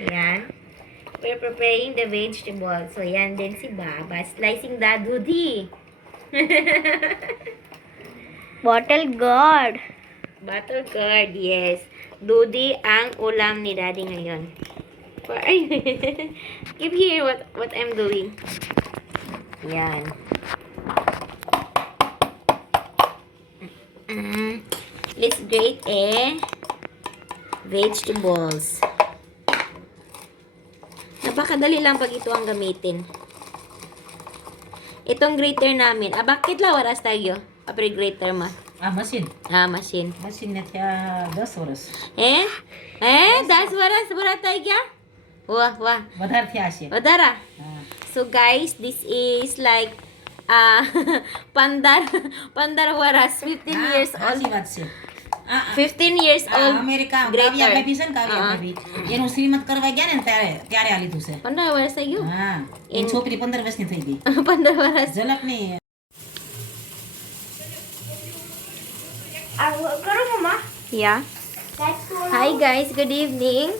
Ayan. We're preparing the vegetable. So, yan din si Baba. Slicing the dudi. Bottle gourd. Butter curd, yes. Dudi ang ulam ni Daddy ngayon. Ay, keep here what I'm doing. Yan. Let's grate vegetables. Napakadali lang pag ito ang gamitin. Itong grater namin. Bakit lawaras tayo? Apre grater ma. Machine Machine. Machine ने थिया 10 वर्ष 10 waras berat tayo? Wah. વધારે થયા છે Wadara. હા So guys, this is like pandar waras 15 years old. સાચી વાત છે 15 years old. America grater. કાવ્યા ભાભી છે ને કાવ્યા ભાભી એનું શ્રીમત કરવા ગયા ને ત્યારે આ લીધું છે Pandar waras tayo? હા એ છોકરી 15 વર્ષની થઈ ગઈ Pandar waras. ઝલક ની Karo mama. Yeah. That's so Hi guys, good evening.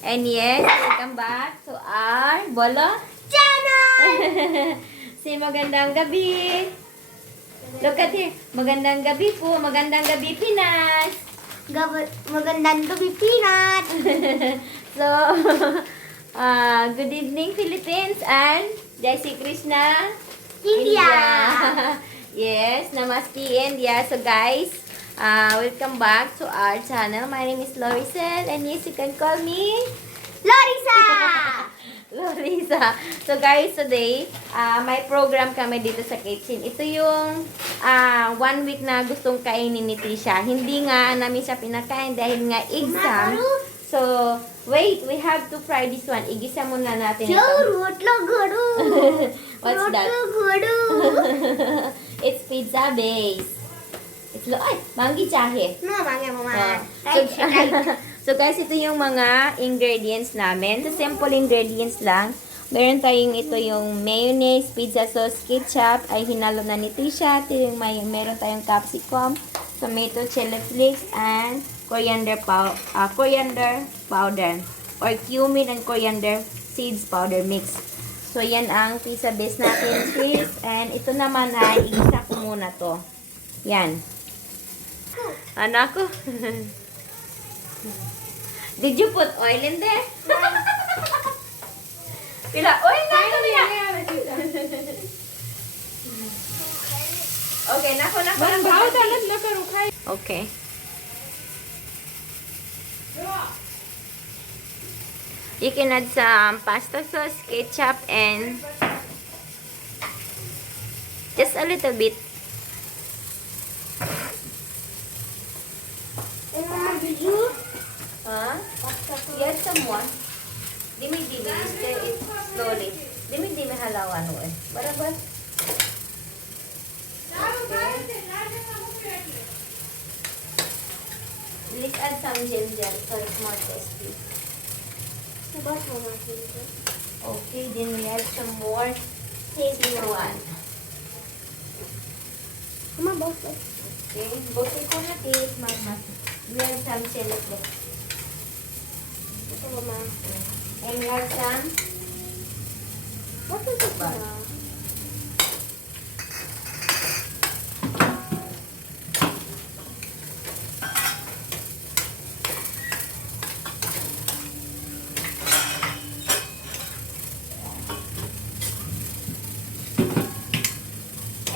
And yes, welcome back to our Bolo channel. Si magandang gabi. Look at here. Magandang gabi po. Magandang gabi Pinas. Magandang gabi, Peanut. So, good evening Philippines and Jai Shri Krishna India. Yes, Namaste India. So guys, welcome back to our channel. My name is Loricel and yes, you can call me Lorisa. Lorisa. So guys, today, may program kami dito sa kitchen. Ito yung 1 week na gustong kainin ni Trisha. Hindi nga namin siya pinakain dahil nga exam. So, wait, we have to fry this one. Igisa muna natin ito. Rotlo gadu. What's that? Gadu. It's pizza base. It's ay, manggi chahe. No, bangga mama. Oh. Right. So guys, ito yung mga ingredients namin. So simple ingredients lang. Meron tayong ito yung mayonnaise, pizza sauce, ketchup, ay hinalo na ni Tisha. Meron tayong capsicum, tomato, chili flakes, and coriander powder. Or cumin and coriander seeds powder mix. So yan ang pizza base natin, sis. And ito naman ay igisa ko muna to. Yan. Anak ko. Did you put oil in there? Pila oil na ito niya. Okay, nako. Okay. You can add some pasta sauce, ketchup, and just a little bit. Did you? Huh? Yes, someone. Dimi, stir it slowly. Dimi, halawan mo eh. Barabar. Let's add some ginger so it's more tasty. Okay, then we add some more tasty one. Mama, boss. Okay, bote ko na taste, mama. We add some chili flakes. Ito mama. And we add some What is it?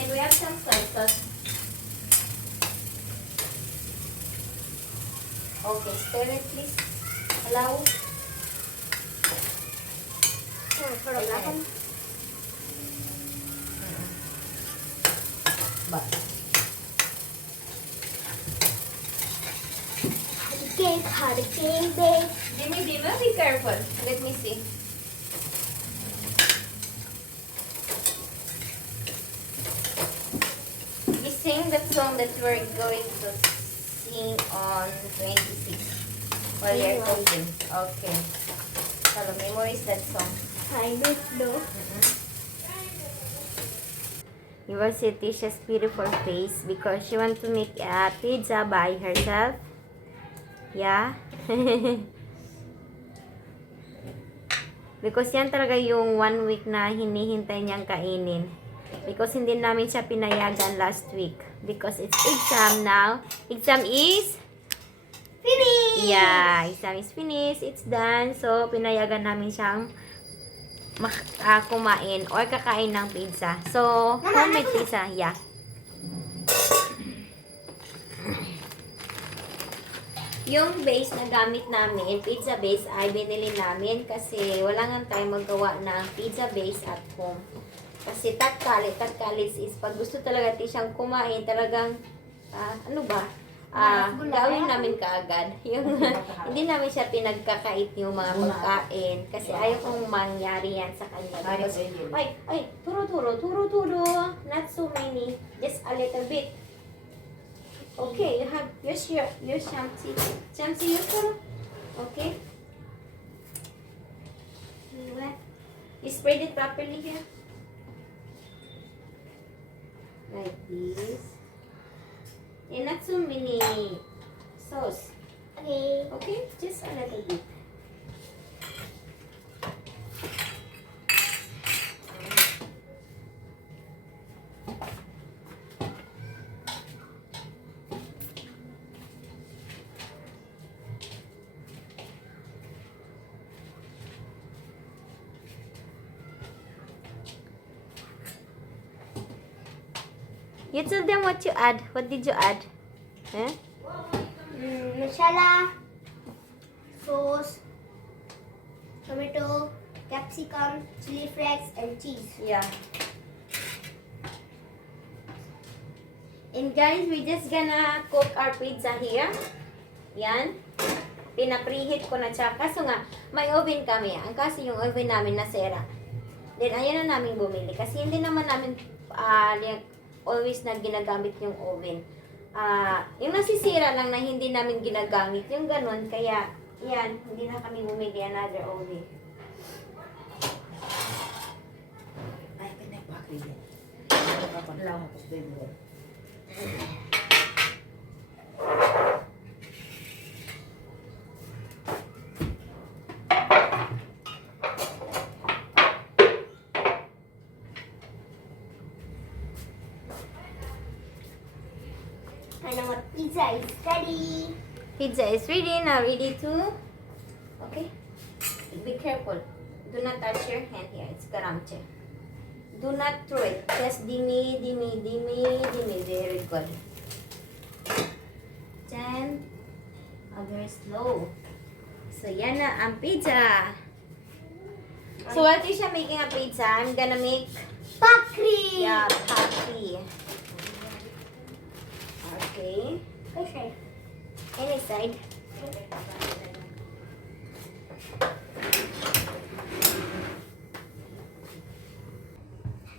and we have some soy sauce. Okay, stir it please. Allow. Throw it back. Ba. Cake, babe. Dimi, be careful. Let me see. We sing that song that we're going to sing on 26 while you're cooking. Okay. Hello, memorize that song. I don't know. You will see Tisha's beautiful face because she wants to make a pizza by herself. Yeah. Because yan talaga yung 1 week na hinihintay niyang kainin. Because hindi namin siya pinayagan last week. Because it's exam now. Exam is? Finish! Yeah, exam is finished. It's done. So, pinayagan namin siyang kumain or kakain ng pizza. So, homemade pizza. Yeah. Yung base na gamit namin, pizza base, ay binili namin kasi wala nga tayong magawa ng pizza base at home. Kasi tagkalit is pag gusto talaga siyang kumain, talagang, ano ba, gawin namin kaagad. Yung, hindi namin siya pinagkakait yung mga pagkain kasi ayaw kong mangyari yan sa kanya. Turo. Not so many, just a little bit. Okay, you have your Shamsi. Shamsi, you turo. Okay. You spread it properly here. Like this. And not so many sauce. Okay. Okay, just a little bit. You tell them what you add. What did you add? Huh? Masala, sauce, tomato, capsicum, chili flakes, and cheese. Yeah. And guys, we just gonna cook our pizza here. Yan. Pinapreheat ko na siya. Kaso nga, may oven kami. Ang kasi yung oven namin nasira. Then, ayun na namin bumili. Kasi hindi naman namin always na ginagamit yung oven. Yung nasisira lang na hindi namin ginagamit. Yung ganun. Kaya, yan. Hindi na kami bumili another oven. Ay, pinagpakri din. Kapaglaw mo ko sa baby. And our pizza is ready. Pizza is ready. Now ready to... Okay. Be careful. Do not touch your hand here. It's karamche. Do not throw it. Just dimi. Very good. Then, very slow. So, yan na ang pizza. So, while Tisha making a pizza, I'm gonna make Pakri! patty. Okay. Okay. Any side.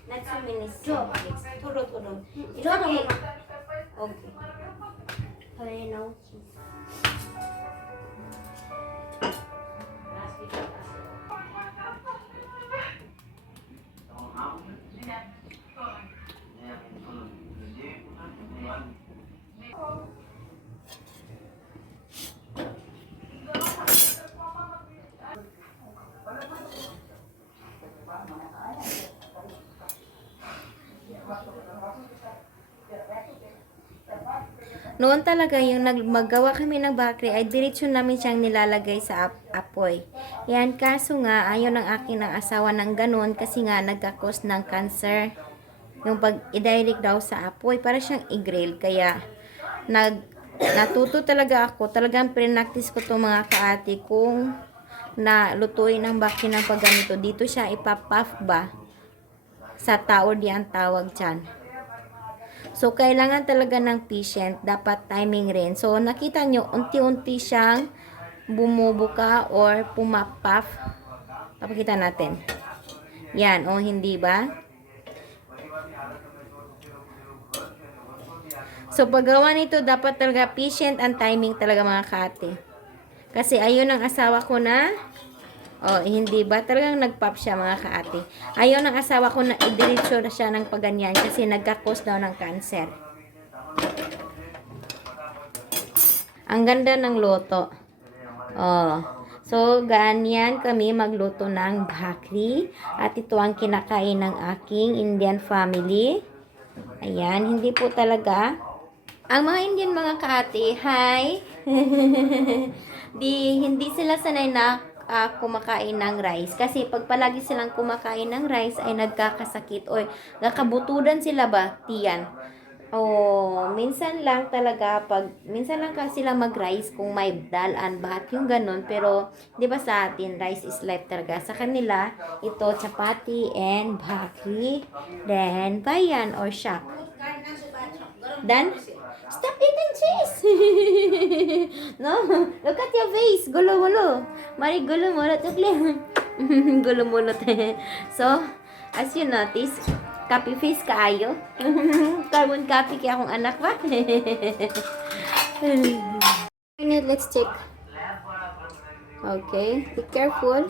Not so many seconds. Turo. It's Turo, okay. Mama. Okay. Okay, now. Noon talaga yung maggawa kami ng bakri ay diretso namin siyang nilalagay sa apoy. Yan, kaso nga ayaw ng akin ng asawa ng ganun kasi nga nagkakos ng cancer. Yung pag i-direct daw sa apoy para siyang i-grill. Kaya natuto talaga ako. Talagang pinaktis ko itong mga kaati kung na lutuin ang bakri ng pagganito. Dito siya ipapuff ba? Sa tao diyan tawag dyan. So, kailangan talaga ng patient. Dapat timing rin. So, nakita nyo, unti-unti siyang bumubuka or pumapaf. Papakita natin. Yan, o hindi ba? So, paggawa nito, dapat talaga patient and timing talaga mga kate. Kasi ayun ang asawa ko na, hindi ba? Talagang nagpop siya mga kaate. Ayaw ng asawa ko na idiretso na siya ng paganyan kasi nagkakos daw ng cancer. Ang ganda ng loto. So, ganyan kami magluto ng bhakri. At ito ang kinakain ng aking Indian family. Ayan, hindi po talaga. Ang mga Indian mga kaate, hi! Hindi sila sanay na kumakain ng rice. Kasi pag palagi silang kumakain ng rice ay nagkakasakit o nakabutudan sila ba? Tiyan. Oh, minsan lang talaga minsan lang kasi sila mag-rice kung may dalan bahat yung ganun, pero 'di ba sa atin rice is life talaga. Sa kanila ito chapati and bhakri, then bayan or shak. Dan stop eating cheese. No, look at your face. Gulo-gulo. Mari gulo-mulot tukle. Gulo-mulot. So, as you notice, copy face kaayo. Carbon copy kaya akong anak ba? Let's check. Okay, be careful.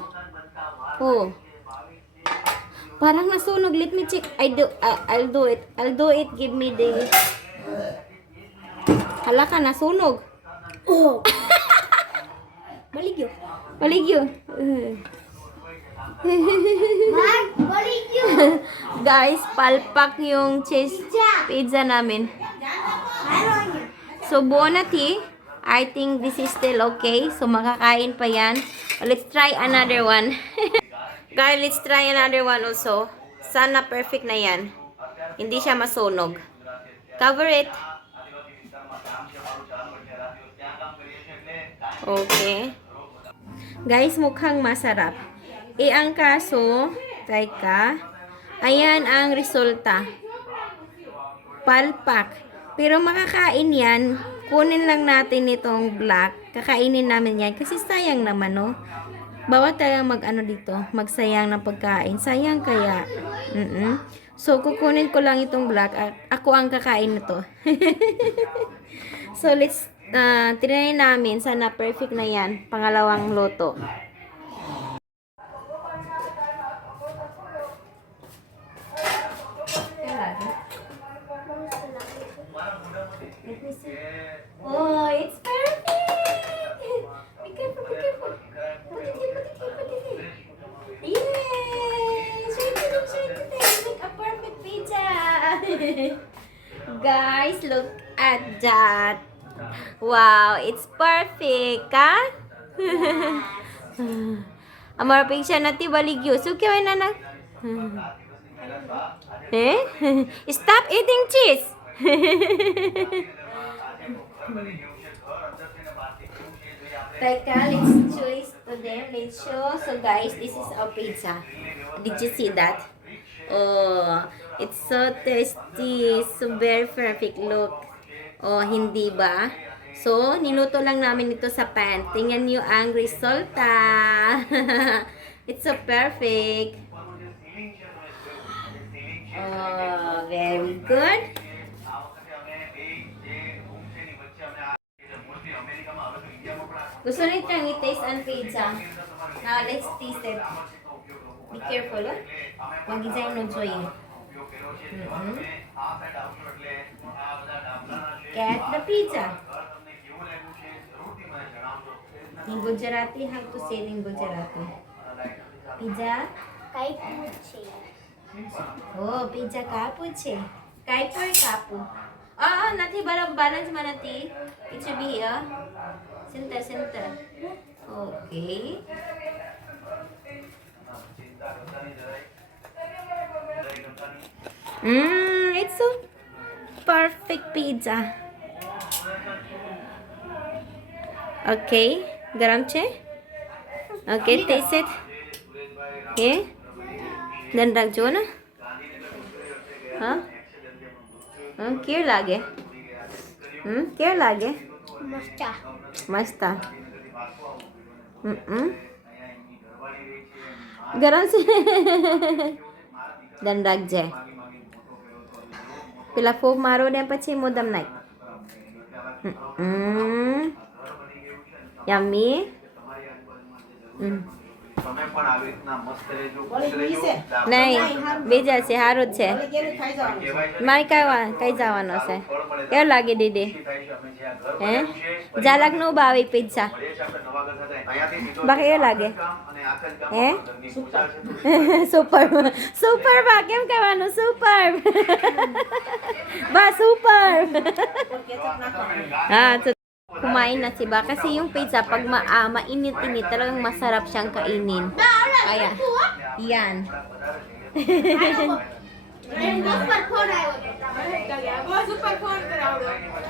Oh. Parang nasunog. Let me check. I'll do it. I'll do it. Give me the... Hala ka, nasunog. Oh. Baligyo. Maligyo. Mark, baligyo. Guys, palpak yung cheese pizza namin. Ano niya? So, buo na ti. I think this is still okay. So, makakain pa yan. Let's try another one. Guys, let's try another one also. Sana perfect na yan. Hindi siya masunog. Cover it. Okay. Guys, mukhang masarap. Ang kaso, teka, ayan ang resulta. Palpak. Pero makakain yan. Kunin lang natin itong black. Kakainin namin yan. Kasi sayang naman, no? Bawat tayo dito. Magsayang ng pagkain. Sayang kaya. So, kukunin ko lang itong black. Ako ang kakain nito. So, let's try namin. Sana perfect na yan. Pangalawang luto. Oh, it's perfect! Be careful, be careful. Put it here. Yay! Shake it. Make a perfect pizza! Guys, look at that. Wow, it's perfect, ha? Amar picture nati baligyo. Suki way nanak. Stop eating cheese. Teka, let's choose to them. Let's show. So guys, this is our pizza. Did you see that? Oh, it's so tasty. So very perfect look. Oh, hindi ba? So, niluto lang namin ito sa pan. Tingnan niyo ang resulta. It's so perfect. Oh, very good. Gusto nitong i-taste ang pizza. Now, let's taste it. Be careful, oh. Huwag isang nudsoyin. Get the pizza. In Gujarati, how to say in Gujarati? Pizza? Kay Puche. Oh, pizza kapu che. Kai por kapu. Nati balance manati. It should be here. Center. Okay. It's so perfect pizza. Okay, garam che. Okay, taste it. Okay. Dan ragjo na. Care lage. Care lage. Masta. Masta. Garam se. Dan ragje. Pila fog maro den પછી મોદમ નાખ. Yummy. તમે પણ આવી રીતના મસ્ત રહેજો બોલે ખુશ રહેજો છે. નહીં બીજા છે સારું જ છે બોલે કેરી ખાઈ જવાનું છે. કહેવાય છે મારે કઈ જવાનો છે ફળ મળે છે. કેવું લાગે દીદી ખુશી થાય છે અમે જે આ ઘર હે બનાવ્યું છે, ઝાલક નું ભાવે પિઝા મળીએ છીએ આપણે નવા ઘર સાથે. અહીંયાથી સીધો બાકી કેવું લાગે કામ અને આખા જ હે? ગામમાં ઘરની પૂજા છે. સુપર સુપર બા કેમ કહેવાનું સુપર ba super કેચઅપ નાખવાનું. ah so, kumain na si ba kasi yung pizza pag mainit-init talagang masarap siyang kainin ayan yan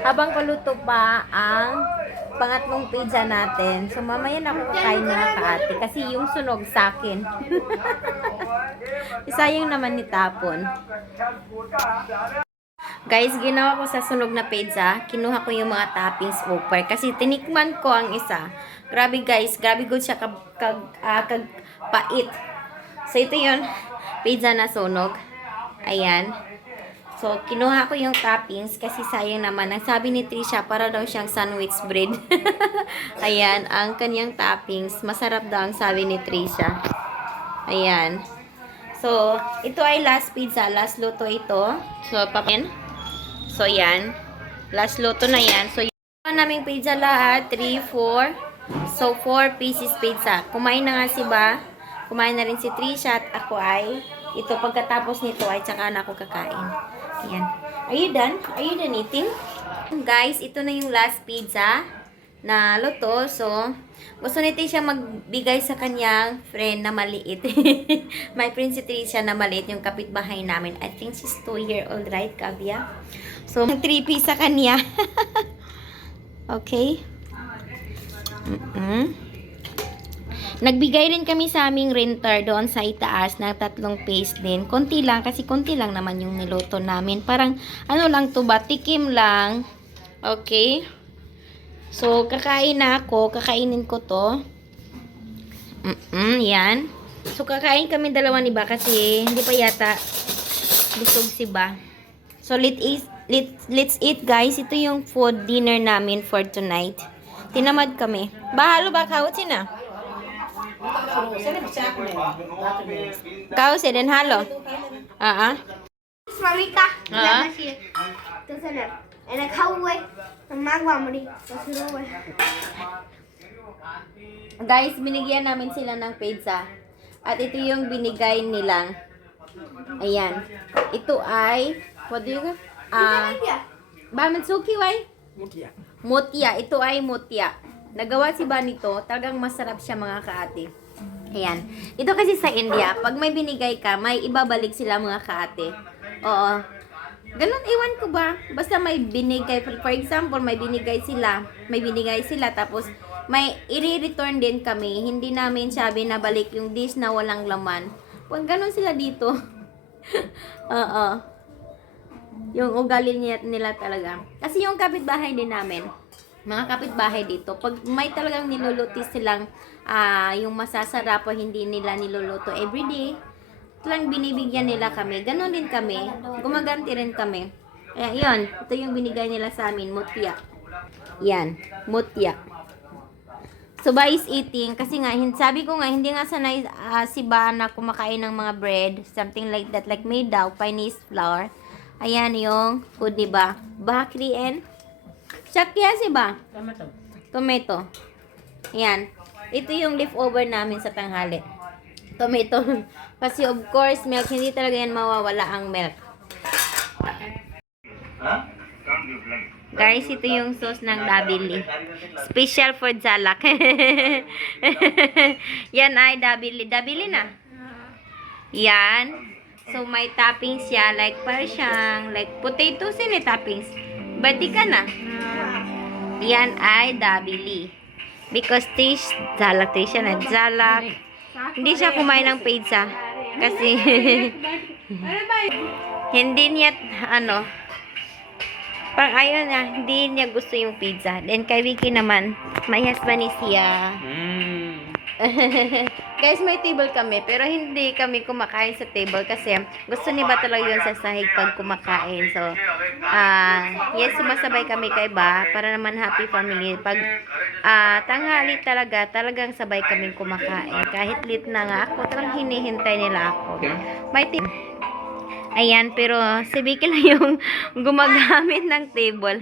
habang paluto pa ang pangatlong pizza natin. So, mamaya na ako kakain mga kaate kasi yung sunog sa akin. Isayang naman ni Tapon. Guys, ginawa ko sa sunog na pizza. Kinuha ko yung mga toppings upper kasi tinikman ko ang isa. Grabe guys, grabe good siya kagpait. So, ito yun. Pizza na sunog. Ayan. So, kinuha ko yung toppings kasi sayang naman. Ang sabi ni Trisha, para daw siyang sandwich bread. Ayan, ang kanyang toppings. Masarap daw ang sabi ni Trisha. Ayan. So, ito ay last pizza. Last luto ito. So, papain. So, yan. Last luto na yan. So, yung naming pizza lahat. 3, 4. So, 4 pieces pizza. Kumain na nga si Ba. Kumain na rin si Trisha at ako ay ito pagkatapos nito ay tsaka na ako kakain. Ayan. Are you done? Are you done eating? Guys, ito na yung last pizza na luto. So, gusto nito siya magbigay sa kanyang friend na maliit. My friend si Trisha na maliit, yung kapitbahay namin. I think she's 2-year-old, right, Kavya? So, 3 piece sa kanya. Okay. Nagbigay rin kami sa aming renter doon sa itaas ng 3 piece din. Konti lang, kasi konti lang naman yung niluto namin. Parang, ano lang to ba? Tikim lang. Okay. So, kakain na ako. Kakainin ko to. Yan. So, kakain kami dalawa ni Ba kasi hindi pa yata busog si Ba. So, let's eat guys. Ito yung food dinner namin for tonight. Tinamad kami. Bahalo ba? Kawat sina? Sana bisa ako na yun. Kau si Den halo. Mamika, Ah. masih. Terus ada, enak kau weh, magwa mo di, masuro weh. Guys, binigyan namin sila ng pizza. At ito yung binigay nilang. Ayan. Ito ay, what do you call? Bamansuki wai? Mutia. Mutya. Ito ay mutya. Nagawa si Ba nito. Talagang masarap siya mga kaate. Ayan. Ito kasi sa India, pag may binigay ka, may ibabalik sila mga kaate. Oo. Ganun, iwan ko ba? Basta may binigay. For example, may binigay sila. Tapos, may i-return din kami. Hindi namin siya binabalik yung dish na walang laman. Pag ganun sila dito. Oo. Yung ugali nila talaga. Kasi yung kapitbahay din namin, mga kapitbahay dito, pag may talagang niluluto silang yung masasarap o hindi nila niluluto everyday, lang binibigyan nila kami. Ganon din kami. Gumaganti rin kami. Kaya yun, ito yung binigay nila sa amin, mutya. Yan, mutya. So, Ba is eating. Kasi nga, sabi ko nga, hindi nga sanay si Ba na kumakain ng mga bread. Something like that. Like made daw, Chinese flour. Ayan yung food ni Ba. Bakri and Shakya si Ba? Tama to. Tomato. Ayan. Ito yung leftover namin sa tanghali. Tomato. Kasi of course, milk. Hindi talaga yan mawawala ang milk. Guys, ito yung sauce ng Dabili. Special for Jalak. Yan ay Dabili. Dabili na. Yan. So, may toppings siya. Like Persian. Like potatoes yun eh toppings. Bati ka na. Yan ay Dabili. Because Jalak siya na. Jalak. Hindi siya kumain ng pizza. Kasi hindi niya parang ayaw niya, hindi niya gusto yung pizza. Then kay Vicky naman, may husband ni siya. Guys, may table kami, pero hindi kami kumakain sa table kasi gusto ni Ba talaga yun sa sahig pag kumakain. So, yes, sumasabay kami kay Ba para naman happy family. Pag tanghali talagang sabay kaming kumakain. Kahit late na nga ako, talagang hinihintay nila ako. May tip. Ayan, pero si Vicky lang yung gumagamit ng table.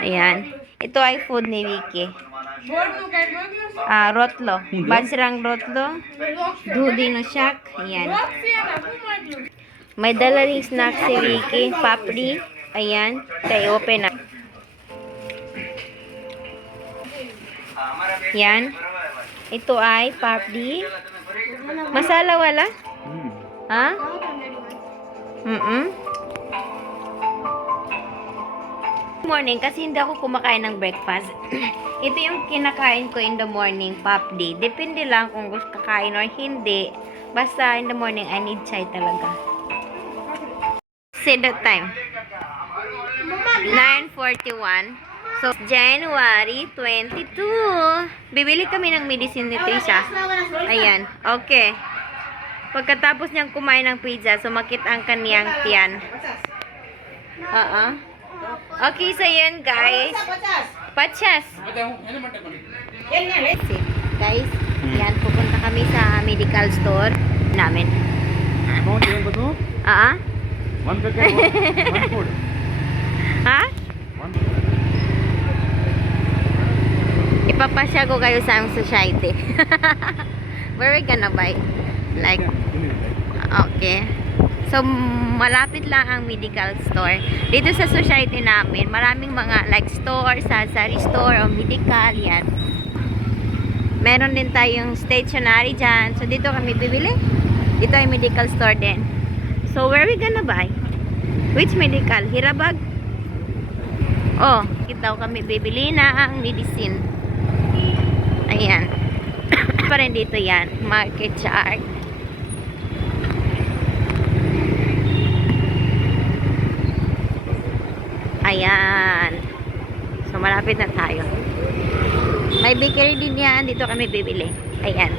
Ayan. Ito ay food ni Vicky. Rotlo. Bajrang rotlo. Dudi no shack. Ayan. May dala ring snack si Vicky. Papri. Ayan. Kaya open na. Yan. Ito ay papri. Masala wala? Ha? Morning kasi hindi ako kumakain ng breakfast. Ito yung kinakain ko in the morning, papdi. Depende lang kung gusto kakain or hindi. Basta in the morning, I need chai talaga. Say that time. 9:41. So, January 22. Bibili kami ng medicine ni Trisha. Ayan. Okay. Pagkatapos niyang kumain ng pizza, sumakit ang kaniyang tiyan. Okay, so yan guys. Pachas. Guys, yan, pupunta kami sa medical store namin. Ha? Ipapasya ko kayo sa aming society. Where we gonna buy? Like, okay. So, malapit lang ang medical store. Dito sa society namin, maraming mga like store, sari store, o medical, yan. Meron din tayong stationery dyan. So, dito kami bibili. Dito ay medical store din. So, where we gonna buy? Which medical? Hirabag? Oh, kita kami bibili na ang medicine. Ayan. Pa rin dito yan. Market chart. Ayan. So, malapit na tayo. May bakery din yan. Dito kami bibili. Ayan.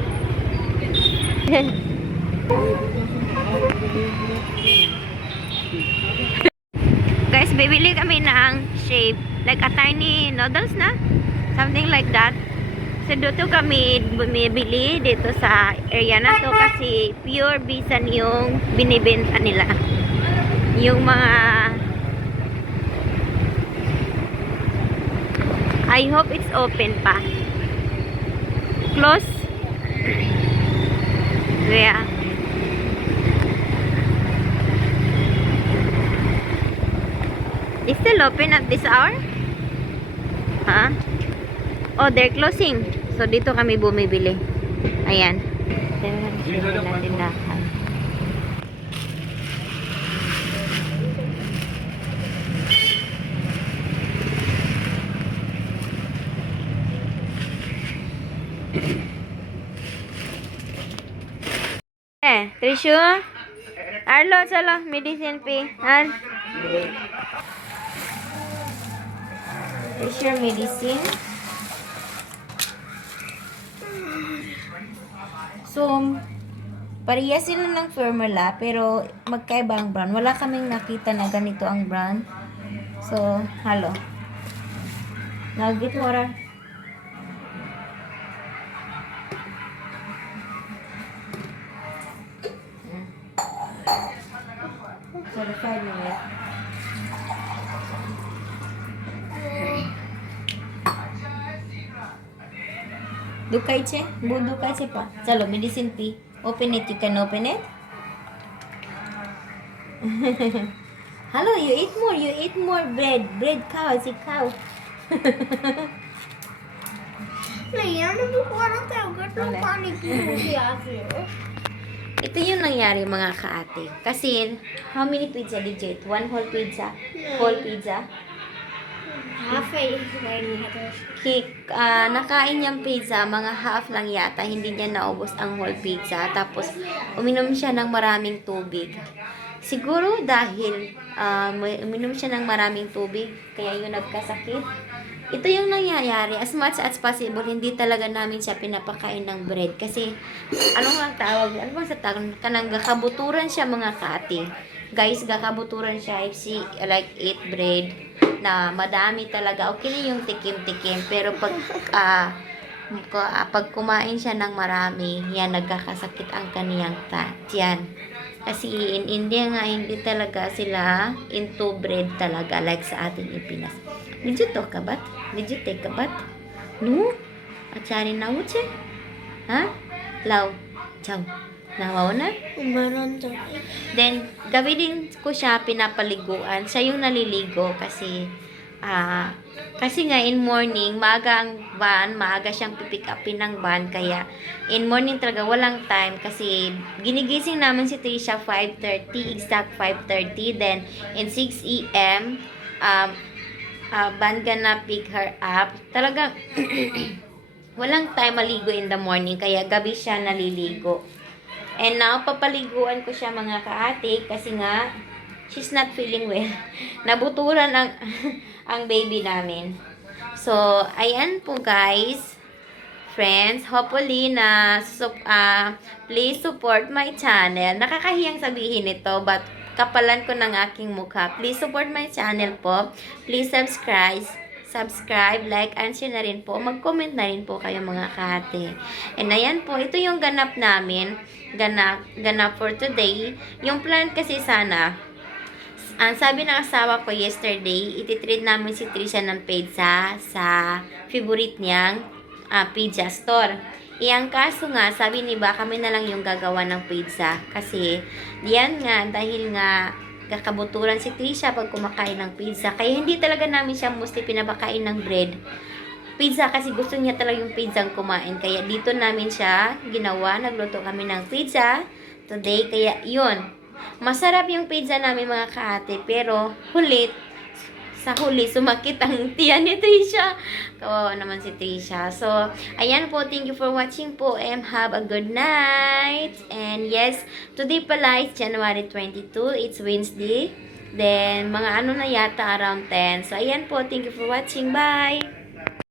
Guys, bibili kami ng shape. Like a tiny noodles na. Something like that. So, dito kami bumibili dito sa area na to kasi pure bisan yung binibenta nila. Yung mga I hope it's open pa. Close? Yeah. It's still open at this hour? Huh? Oh, they're closing. So, dito kami bumibili. Ayan. Dito na tindahan. Trishu? Arlo, chalo, medicine pi. Han? Trishu, medicine. So, parehas sila ng formula, pero magkaiba ang brand. Wala kaming nakita na ganito ang brand. So, halo. Nugget water. So, the 5 minutes. Dukay che? Dukay che pa. Chalo, medicine pi. Open it. You can open it. Hello, you eat more. You eat more bread. Bread cow. Si cow. Leia, não vou falar até o gato Olha. panic. Ito yung nangyari mga kaate. Kasi, how many pizza did you eat? One whole pizza? Whole pizza? Half a Nakain niyang pizza, mga half lang yata. Hindi niya naubos ang whole pizza. Tapos, uminom siya ng maraming tubig. Siguro dahil uminom siya ng maraming tubig, kaya yun nagkasakit. Ito yung nangyayari. As much as possible, hindi talaga namin siya pinapakain ng bread. Kasi, ano nga tawag? Ano bang sa tawag? Kanang gakabuturan siya mga kati. Guys, gakabuturan siya if she like eat bread. na madami talaga, okay na yung tikim-tikim. Pero pag kumain siya ng marami, yan, nagkakasakit ang kaniyang tiyan. Kasi in India nga, hindi talaga sila into bread talaga like sa ating Pinas. Did you talk about? Did you take about? No? Achari na uche? Ha? Lau. Chow. Nawaw na? Meron to. Then, gabi din ko siya pinapaliguan. Siya yung naliligo kasi kasi nga in morning, maaga ang van, maaga siyang pipick upin ng van. Kaya in morning talaga walang time kasi ginigising namin si Trisha 5:30, exact 5:30. Then in 6 a.m., van gonna pick her up. Talagang walang time maligo in the morning, kaya gabi siya naliligo. And now, papaliguan ko siya mga kaate kasi nga, she's not feeling well. Nabuturan ang, ang baby namin. So, ayan po guys, friends. Hopefully na, please support my channel. Nakakahiyang sabihin ito, but kapalan ko ng aking mukha. Please support my channel po. Please subscribe, like, and share na rin po. Mag-comment na rin po kayo mga kahate. And ayan po, ito yung ganap namin. Ganap for today. Yung plan kasi sana, ang sabi ng asawa ko yesterday, ititreat namin si Trisha ng pizza sa favorite niyang pizza store. Ang kaso nga, sabi ni ba, kami na lang yung gagawa ng pizza. Kasi, diyan nga, dahil nga, kakabuturan si Trisha pag kumakain ng pizza. Kaya hindi talaga namin siya mostly pinapakain ng bread. Pizza kasi gusto niya talaga yung pizza ang kumain. Kaya dito namin siya ginawa. Nagluto kami ng pizza today. Kaya yun. Masarap yung pizza namin mga kaate. Pero sa huli, sumakit ang tiyan ni Trisha. Kawawa naman si Trisha. So, ayan po. Thank you for watching po. And have a good night. And yes, today pala is January 22. It's Wednesday. Then, mga ano na yata around 10. So, ayan po. Thank you for watching. Bye!